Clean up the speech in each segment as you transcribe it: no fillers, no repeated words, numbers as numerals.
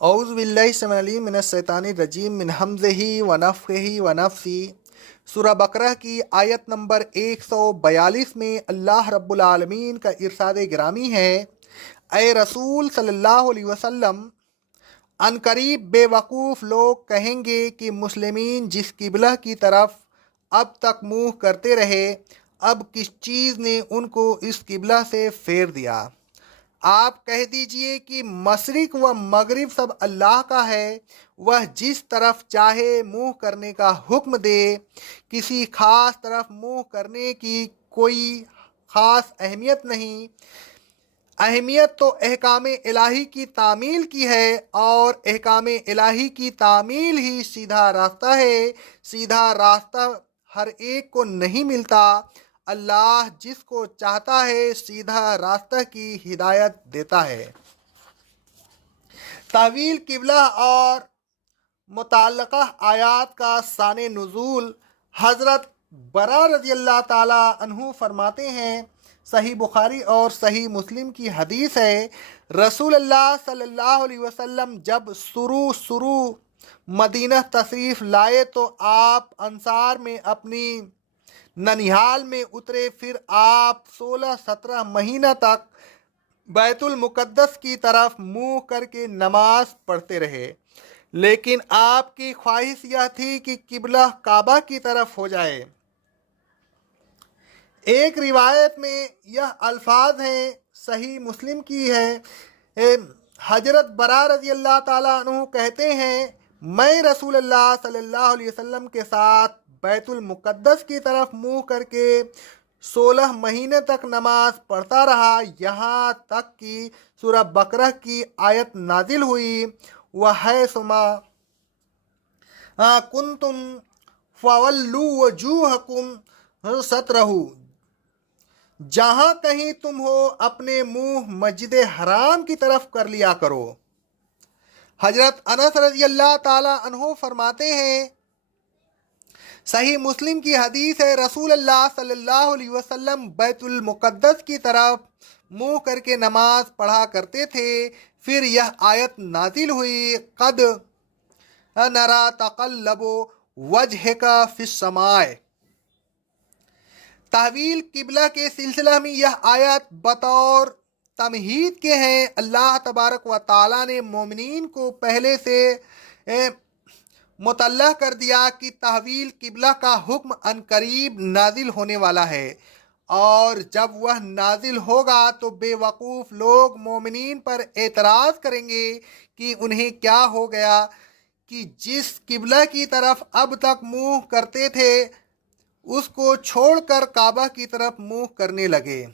اعوذ باللہ السمیع العلیم من الشیطان الرجیم من حمزہ ونفخہ ونفثہ۔ سورہ بقرہ کی آیت نمبر 142 میں اللہ رب العالمین کا ارشاد گرامی ہے، اے رسول صلی اللہ علیہ وسلم، ان قریب بے وقوف لوگ کہیں گے کہ مسلمین جس قبلہ کی طرف اب تک منہ کرتے رہے، اب کس چیز نے ان کو اس قبلہ سے پھیر دیا؟ آپ کہہ دیجئے کہ مشرق و مغرب سب اللہ کا ہے، وہ جس طرف چاہے منہ کرنے کا حکم دے۔ کسی خاص طرف منہ کرنے کی کوئی خاص اہمیت نہیں، اہمیت تو احکام الہی کی تعمیل کی ہے، اور احکام الہی کی تعمیل ہی سیدھا راستہ ہے۔ سیدھا راستہ ہر ایک کو نہیں ملتا، اللہ جس کو چاہتا ہے سیدھا راستہ کی ہدایت دیتا ہے۔ تحویل قبلہ اور متعلقہ آیات کا شان نزول۔ حضرت برا رضی اللہ تعالی عنہ فرماتے ہیں، صحیح بخاری اور صحیح مسلم کی حدیث ہے، رسول اللہ صلی اللہ علیہ وسلم جب شروع مدینہ تشریف لائے تو آپ انصار میں اپنی ننیحال میں اترے۔ پھر آپ 16-17 مہینہ تک بیت المقدس کی طرف منہ کر کے نماز پڑھتے رہے، لیکن آپ کی خواہش یہ تھی کہ قبلہ کعبہ کی طرف ہو جائے۔ ایک روایت میں یہ الفاظ ہیں، صحیح مسلم کی ہے، حضرت برا رضی اللہ تعالیٰ عنہ کہتے ہیں، میں رسول اللہ صلی اللہ علیہ وسلم کے ساتھ بیت المقدس کی طرف منہ کر کے 16 مہینے تک نماز پڑھتا رہا، یہاں تک کہ سورہ بقرہ کی آیت نازل ہوئی، وَحَیثُمَا کُنتُم فَوَلُّوا وُجُوہَکُمْ شَطْرَہُ، جہاں کہیں تم ہو اپنے منہ مسجد حرام کی طرف کر لیا کرو۔ حضرت انس رضی اللہ تعالی عنہ فرماتے ہیں، صحیح مسلم کی حدیث ہے، رسول اللہ صلی اللہ علیہ وسلم بیت المقدس کی طرف منہ کر کے نماز پڑھا کرتے تھے۔ پھر یہ آیت نازل ہوئی، قد نرا تقلب وجہک فی السماء۔ تحویل قبلہ کے سلسلہ میں یہ آیت بطور تمہید کے ہیں۔ اللہ تبارک و تعالیٰ نے مومنین کو پہلے سے مطلع کر دیا کہ تحویل قبلہ کا حکم ان قریب نازل ہونے والا ہے، اور جب وہ نازل ہوگا تو بے وقوف لوگ مومنین پر اعتراض کریں گے کہ انہیں کیا ہو گیا کہ جس قبلہ کی طرف اب تک منہ کرتے تھے اس کو چھوڑ کر کعبہ کی طرف منہ کرنے لگے۔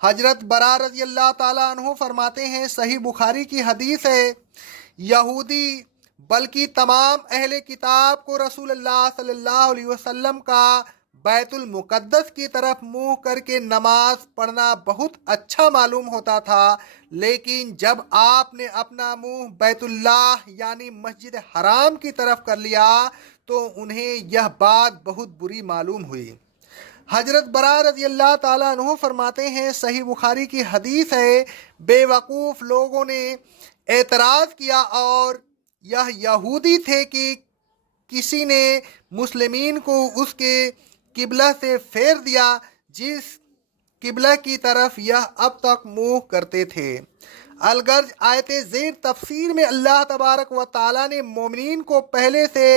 حضرت برا رضی اللہ تعالیٰ عنہ فرماتے ہیں، صحیح بخاری کی حدیث ہے، یہودی بلکہ تمام اہل کتاب کو رسول اللہ صلی اللہ علیہ وسلم کا بیت المقدس کی طرف منہ کر کے نماز پڑھنا بہت اچھا معلوم ہوتا تھا، لیکن جب آپ نے اپنا منہ بیت اللہ یعنی مسجد حرام کی طرف کر لیا تو انہیں یہ بات بہت بری معلوم ہوئی۔ حضرت برا رضی اللہ تعالیٰ عنہ فرماتے ہیں، صحیح بخاری کی حدیث ہے، بے وقوف لوگوں نے اعتراض کیا، اور یہ یہودی تھے کہ کسی نے مسلمین کو اس کے قبلہ سے پھیر دیا جس قبلہ کی طرف یہ اب تک منہ کرتے تھے۔ الغرض آیت زیر تفسیر میں اللہ تبارک و تعالیٰ نے مومنین کو پہلے سے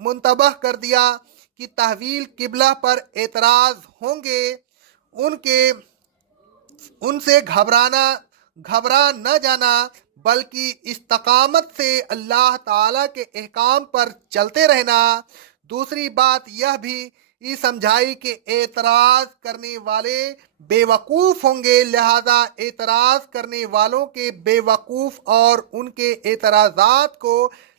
منتبہ کر دیا کہ تحویل قبلہ پر اعتراض ہوں گے، ان سے گھبرا نہ جانا، بلکہ استقامت سے اللہ تعالیٰ کے احکام پر چلتے رہنا۔ دوسری بات یہ بھی سمجھائی کہ اعتراض کرنے والے بے وقوف ہوں گے، لہذا اعتراض کرنے والوں کے بے وقوف اور ان کے اعتراضات کو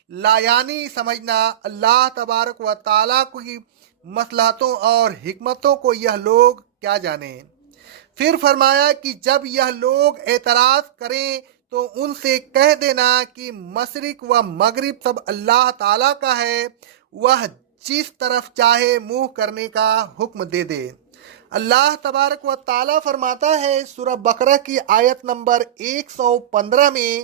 لایعنی سمجھنا، اللہ تبارک و تعالیٰ کی مصلحتوں اور حکمتوں کو یہ لوگ کیا جانیں۔ پھر فرمایا کہ جب یہ لوگ اعتراض کریں تو ان سے کہہ دینا کہ مشرق و مغرب سب اللہ تعالیٰ کا ہے، وہ جس طرف چاہے منہ کرنے کا حکم دے دے۔ اللہ تبارک و تعالیٰ فرماتا ہے سورہ بقرہ کی آیت نمبر 115 میں،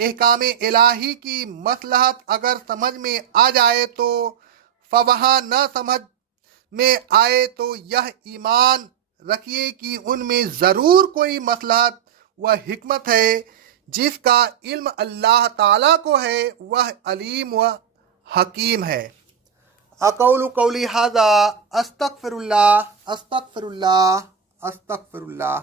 احکام الہی کی مصلحت اگر سمجھ میں آ جائے تو فوہاں نہ سمجھ میں آئے تو یہ ایمان رکھیے کہ ان میں ضرور کوئی مصلحت و حکمت ہے جس کا علم اللہ تعالیٰ کو ہے، وہ علیم و حکیم ہے۔ اقول قولی ھذا استغفر اللہ استغفر اللہ استغفر اللہ۔